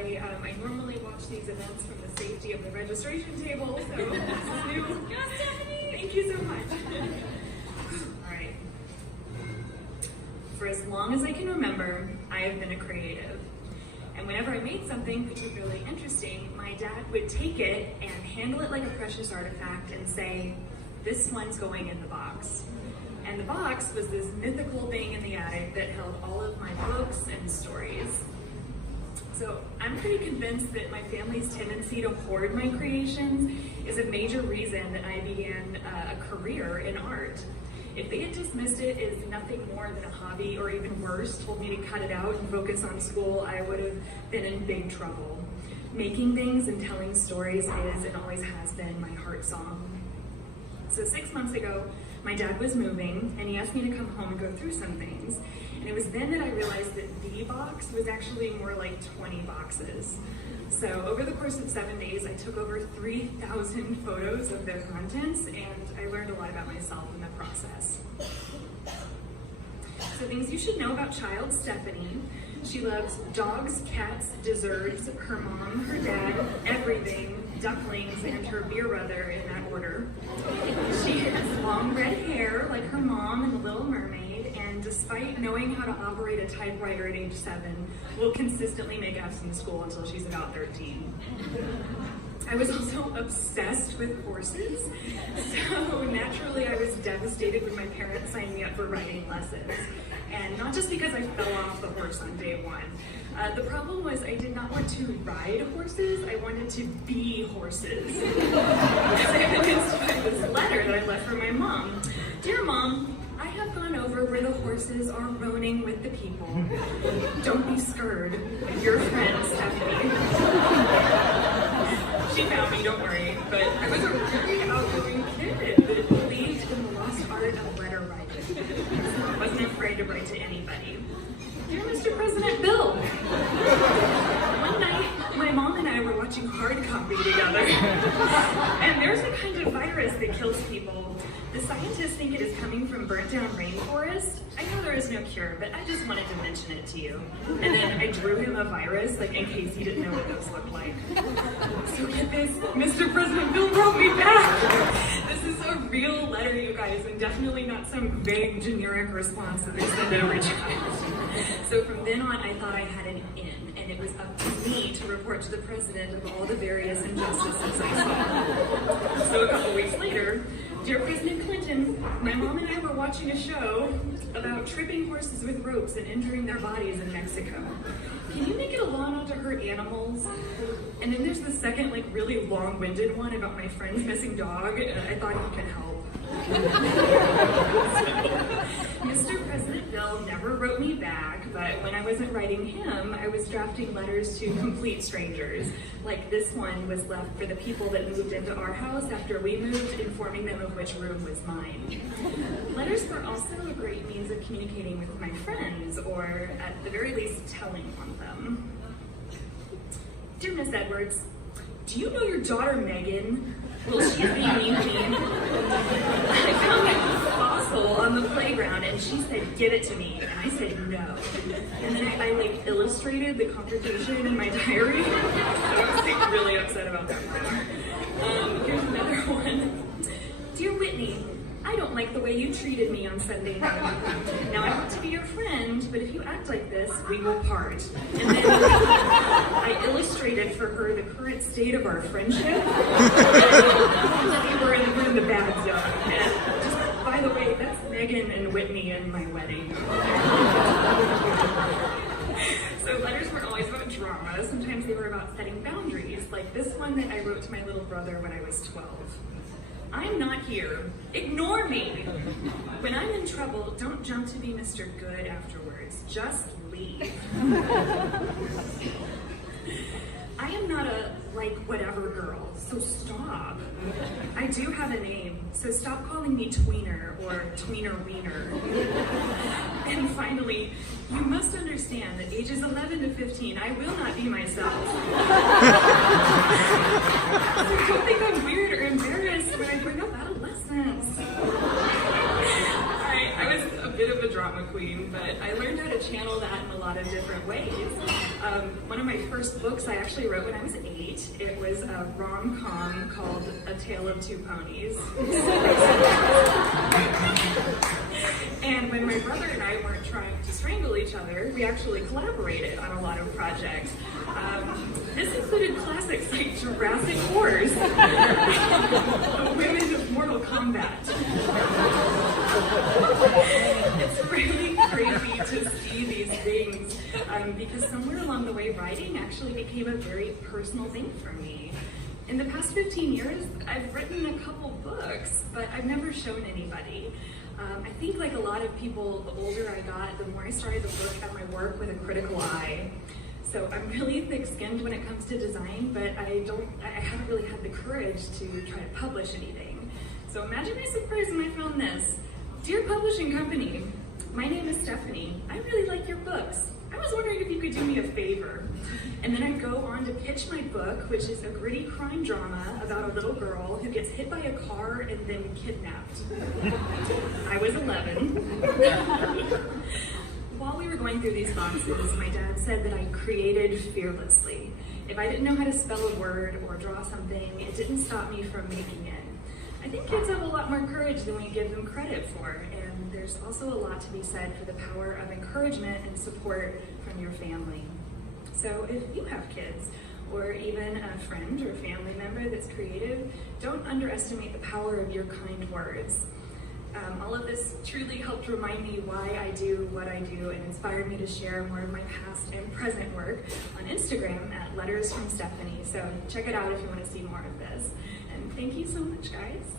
I normally watch these events from the safety of the registration table, so this is new. Yeah, Stephanie! Thank you so much. All right. For as long as I can remember, I have been a creative. And whenever I made something particularly interesting, my dad would take it and handle it like a precious artifact and say, "This one's going in the box." And the box was this mythical thing in the attic that held all of my books and stories. So I'm pretty convinced that my family's tendency to hoard my creations is a major reason that I began a career in art. If they had dismissed it as nothing more than a hobby, or even worse, told me to cut it out and focus on school, I would have been in big trouble. Making things and telling stories is and always has been my heart song. So 6 months ago, my dad was moving and he asked me to come home and go through some things. And it was then that I realized that the box was actually more like 20 boxes. So over the course of 7 days, I took over 3,000 photos of their contents, and I learned a lot about myself in the process. So things you should know about child Stephanie. She loves dogs, cats, desserts, her mom, her dad, everything, ducklings, and her beer brother in that order. She has long red hair like her mom in The Little Mermaid, and despite knowing how to operate a typewriter at age 7, will consistently make F's in school until she's about 13. I was also obsessed with horses, so naturally I was devastated when my parents signed me up for riding lessons. And not just because I fell off the horse on day 1. The problem was I did not want to ride horses, I wanted to be horses. So I evidenced by this letter that I left for my mom. "Dear Mom, I have gone over where the horses are roaning with the people. Don't be scared. Your friend, Stephanie." She found me, don't worry, but I was a really outgoing kid that believed in the lost art of letter writing. So I wasn't afraid to write to anybody. "Dear Mr. President Bill." One night, my mom and I were watching hard copy together. And there's a kind of virus that kills people. The scientists think it is coming from burnt down rainforest. I know there is no cure, but I just wanted to mention it to you. And then I drew him a virus, like in case he didn't know what those looked like. So get this, Mr. President Bill wrote me back. This is a real letter, you guys, and definitely not some vague generic response that they send to every child. So from then on, I thought I had an in, and it was up to me to report to the president of all the various injustices I saw. So a couple weeks later, "Dear President Clinton, my mom and I were watching a show about tripping horses with ropes and injuring their bodies in Mexico. Can you make it a law not to hurt animals?" And then there's the second, like, really long-winded one about my friend's missing dog. I thought he could help. Mr. President Bill never wrote me back, but when I wasn't writing him, I was drafting letters to complete strangers. Like this one was left for the people that moved into our house after we moved, informing them of which room was mine. Letters were also a great means of communicating with my friends, or at the very least, telling on them. "Dear Miss Edwards, do you know your daughter Megan? Well, she's being mean to me. I found a fossil on the playground and she said, 'Give it to me.' And I said, 'No.' And then I like illustrated the confrontation in my diary. So I was like, really upset about that one. Here's another one. "Dear Whitney, I don't like the way you treated me on Sunday night. Now I want to be your friend, but if you act like this, we will part." And then I illustrated for her the current state of our friendship. We're in the bad zone. And just, by the way, that's Megan and Whitney and my wedding. So letters weren't always about drama. Sometimes they were about setting boundaries, like this one that I wrote to my little brother when I was 12. "I'm not here. Ignore me. When I'm in trouble, don't jump to be Mr. Good afterwards. Just leave. I am not a like whatever girl, so stop. I do have a name, so stop calling me tweener or tweener wiener. And finally, you must understand that ages 11 to 15, I will not be myself. So don't think I'm weird or embarrassed when I bring up adolescence." All right, I was a bit of a drama drama queen, but I learned how to channel that in a lot of different ways. One of my first books I actually wrote when I was 8. It was a rom-com called A Tale of Two Ponies. And when my brother and I weren't trying to strangle each other, we actually collaborated on a lot of projects. This included classics like Jurassic Wars, Women of Mortal Kombat. It's really crazy to see these things because somewhere along the way, writing actually became a very personal thing for me. In the past 15 years, I've written a couple books, but I've never shown anybody. I think like a lot of people, the older I got, the more I started to look at my work with a critical eye. So I'm really thick-skinned when it comes to design, but I haven't really had the courage to try to publish anything. So imagine my surprise when I found this. Dear publishing company, my name is Stephanie. I really like your books. I was wondering if you could do me a favor. And then I go on to pitch my book, which is a gritty crime drama about a little girl who gets hit by a car and then kidnapped. I was 11. While we were going through these boxes, my dad said that I created fearlessly. If I didn't know how to spell a word or draw something, it didn't stop me from making it. I think kids have a lot more courage than we give them credit for, and there's also a lot to be said for the power of encouragement and support from your family. So if you have kids, or even a friend or family member that's creative, don't underestimate the power of your kind words. All of this truly helped remind me why I do what I do and inspired me to share more of my past and present work on Instagram at Letters from Stephanie. So check it out if you want to see more of this. And thank you so much, guys.